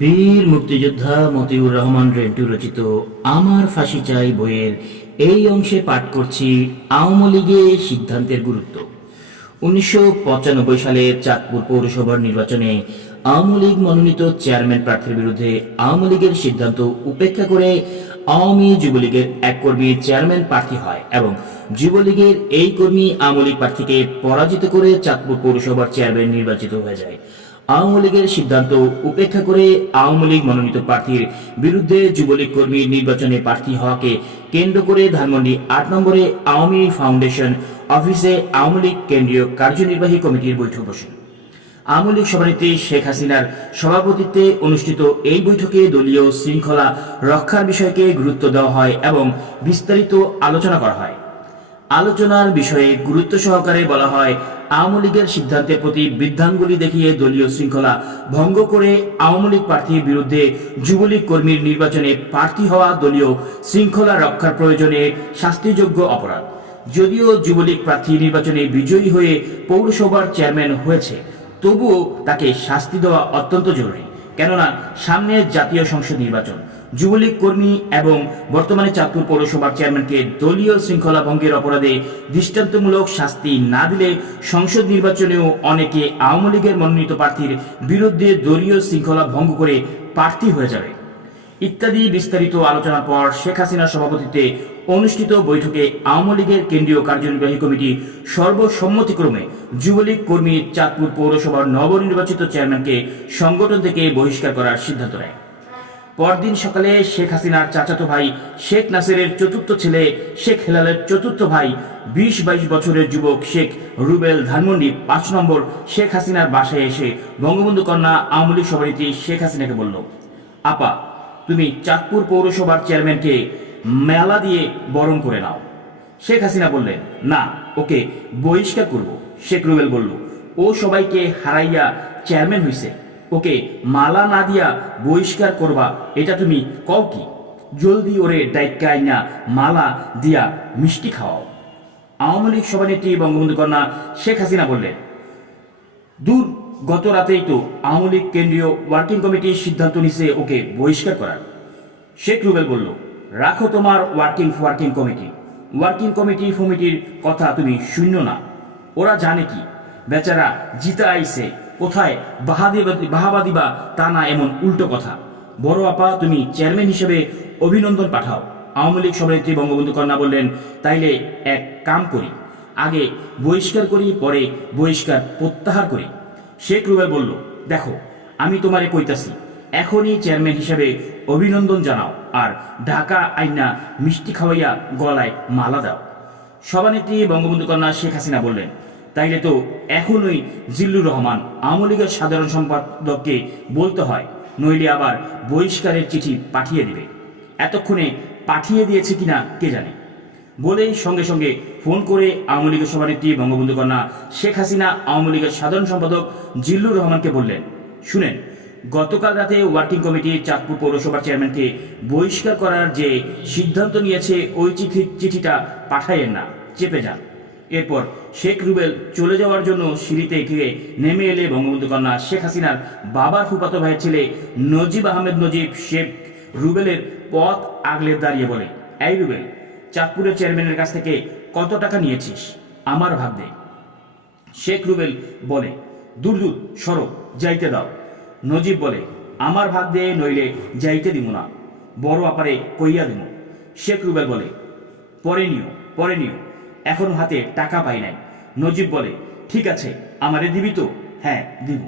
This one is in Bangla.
বীর মুক্তিযোদ্ধা মতিউর রহমান রেন্টু রচিত আমার ফাঁসি চাই বইয়ের এই অংশে পাঠ করছি আওয়ামী লীগের সিদ্ধান্তের গুরুত্ব। 1995 সালে চাঁদপুর পৌরসভার নির্বাচনে আওয়ামী লীগ মনোনীত চেয়ারম্যান প্রার্থীর বিরুদ্ধে আওয়ামী লীগের সিদ্ধান্ত উপেক্ষা করে আওয়ামী যুবলীগের এক কর্মী চেয়ারম্যান প্রার্থী হয় এবং যুবলীগের এই কর্মী আওয়ামী লীগ প্রার্থীকে পরাজিত করে চাঁদপুর পৌরসভার চেয়ারম্যান নির্বাচিত হয়ে যায়। আওয়ামী লীগের সিদ্ধান্ত উপেক্ষা করে আওয়ামী লীগ মনোনীত প্রার্থীর বিরুদ্ধে যুবলীগ কর্মীর নির্বাচনে প্রার্থী হওয়াকে কেন্দ্র করে ধানমন্ডি 8 নম্বরে আওয়ামী ফাউন্ডেশন অফিসে আওয়ামী লীগ কেন্দ্রীয় কার্যনির্বাহী কমিটির বৈঠক বসে। আওয়ামী লীগ সভানেত্রী শেখ হাসিনার সভাপতিত্বে অনুষ্ঠিত এই বৈঠকে দলীয় শৃঙ্খলা রক্ষার বিষয়কে গুরুত্ব দেওয়া হয় এবং বিস্তারিত আলোচনা করা হয়। আলোচনার বিষয়ে গুরুত্ব সহকারে বলা হয়, আওয়ামী লীগের সিদ্ধান্তের প্রতি বৃদ্ধাঙ্গুলি দেখিয়ে দলীয় শৃঙ্খলা ভঙ্গ করে আওয়ামী লীগ প্রার্থীর বিরুদ্ধে যুবলীগ কর্মীর নির্বাচনে প্রার্থী হওয়া দলীয় শৃঙ্খলা রক্ষার প্রয়োজনে শাস্তিযোগ্য অপরাধ। যদিও যুবলীগ প্রার্থী নির্বাচনে বিজয়ী হয়ে পৌরসভার চেয়ারম্যান হয়েছে, তবুও তাকে শাস্তি দেওয়া অত্যন্ত জরুরি, কেননা সামনে জাতীয় সংসদ নির্বাচন। যুবলীগ কর্মী এবং বর্তমানে চাঁদপুর পৌরসভার চেয়ারম্যানকে দলীয় শৃঙ্খলা ভঙ্গের অপরাধে দৃষ্টান্তমূলক শাস্তি না দিলে সংসদ নির্বাচনেও অনেকে আওয়ামী লীগের মনোনীত প্রার্থীর বিরুদ্ধে দলীয় শৃঙ্খলা ভঙ্গ করে প্রার্থী হয়ে যাবে ইত্যাদি বিস্তারিত আলোচনার পর শেখ হাসিনার সভাপতিত্বে অনুষ্ঠিত বৈঠকে আওয়ামী লীগের কেন্দ্রীয় কার্যনির্বাহী কমিটি সর্বসম্মতিক্রমে যুবলীগ কর্মী চাঁদপুর পৌরসভার নবনির্বাচিত চেয়ারম্যানকে সংগঠন থেকে বহিষ্কার করার সিদ্ধান্ত নেয়। পরদিন সকালে শেখ হাসিনার চাচাতো ভাই শেখ নাসিরের চতুর্থ ছেলে শেখ হেলালের চতুর্থ ভাই 20-22 বছরের যুবক শেখ রুবেল ধানমন্ডি 5 নম্বর শেখ হাসিনার বাসায় এসে বঙ্গবন্ধু কন্যা আওয়ামী লীগ সভানেত্রী শেখ হাসিনাকে বলল, আপা, তুমি চাঁদপুর পৌরসভার চেয়ারম্যানকে মেলা দিয়ে বরণ করে নাও। শেখ হাসিনা বললেন, না, ওকে বহিষ্কার করব। শেখ রুবেল বলল, ও সবাইকে হারাইয়া চেয়ারম্যান হইছে, ওকে মালা না দিয়া বহিষ্কার করবা, এটা তুমি কও কি? জলদি ওরে ডাইকা আইনা মালা দিয়া মিষ্টি খাওয়াও। আওয়ামী লীগ সভানেত্রী বঙ্গবন্ধু কন্যা শেখ হাসিনা বললেন, দূর, গত রাতেই তো আওয়ামী লীগ কেন্দ্রীয় ওয়ার্কিং কমিটির সিদ্ধান্ত নিছে ওকে বহিষ্কার করার। শেখ রুবেল বলল, রাখো তোমার ওয়ার্কিং কমিটির কথা তুমি শূন্য না। ওরা জানে কি বেচারা জিতা আইছে, কোথায় বাহাবা দিবা তা না, এমন উল্টো কথা। বড় আপা, তুমি চেয়ারম্যান হিসেবে অভিনন্দন পাঠাও। আওয়ামী লীগ সভানেত্রী বঙ্গবন্ধু কন্যা বললেন, তাইলে এক কাম করি, আগে বহিষ্কার করি, পরে বহিষ্কার প্রত্যাহার করি। শেখ রুবেল বলল, দেখো, আমি তোমারে কইতাছি, এখনই চেয়ারম্যান হিসেবে অভিনন্দন জানাও আর ঢাকা আইনা মিষ্টি খাওয়াইয়া গলায় মালা দাও। সভানেত্রী বঙ্গবন্ধু কন্যা শেখ হাসিনা বললেন, তাইলে তো এখনই জিল্লুর রহমান আওয়ামী লীগের সাধারণ সম্পাদককে বলতে হয়, নইলে আবার বহিষ্কারের চিঠি পাঠিয়ে দিবে। এতক্ষণে পাঠিয়ে দিয়েছে কিনা কে জানে। বলেই সঙ্গে সঙ্গে ফোন করে আওয়ামী লীগের সভানেত্রী বঙ্গবন্ধু কন্যা শেখ হাসিনা আওয়ামী লীগের সাধারণ সম্পাদক জিল্লুর রহমানকে বললেন, শুনেন, গতকাল রাতে ওয়ার্কিং কমিটি চাঁদপুর পৌরসভার চেয়ারম্যানকে বহিষ্কার করার যে সিদ্ধান্ত নিয়েছে, ওই চিঠিটা পাঠাইয়েন না, চেপে যান। এরপর শেখ রুবেল চলে যাওয়ার জন্য সিঁড়িতে গিয়ে নেমে এলে বঙ্গবন্ধু কন্যা শেখ হাসিনার বাবার ফুফাতো ভাইয়ের ছেলে নজিব আহমেদ নজিব শেখ রুবেলের পথ আগলে দাঁড়িয়ে বলে, এই রুবেল, চাঁদপুরের চেয়ারম্যানের কাছ থেকে কত টাকা নিয়েছিস? আমার ভাগ দে। শেখ রুবেল বলে, দূর দূর সরো, যাইতে দাও। নজিব বলে, আমার ভাগ দে, নইলে যাইতে দিব না, বড় আপারে কইয়া দিব। শেখ রুবেল বলে, পরে নিও, এখনো হাতে টাকা পাই নাই। নজিব বলে, ঠিক আছে, আমারে দিবি তো? হ্যাঁ, দিব।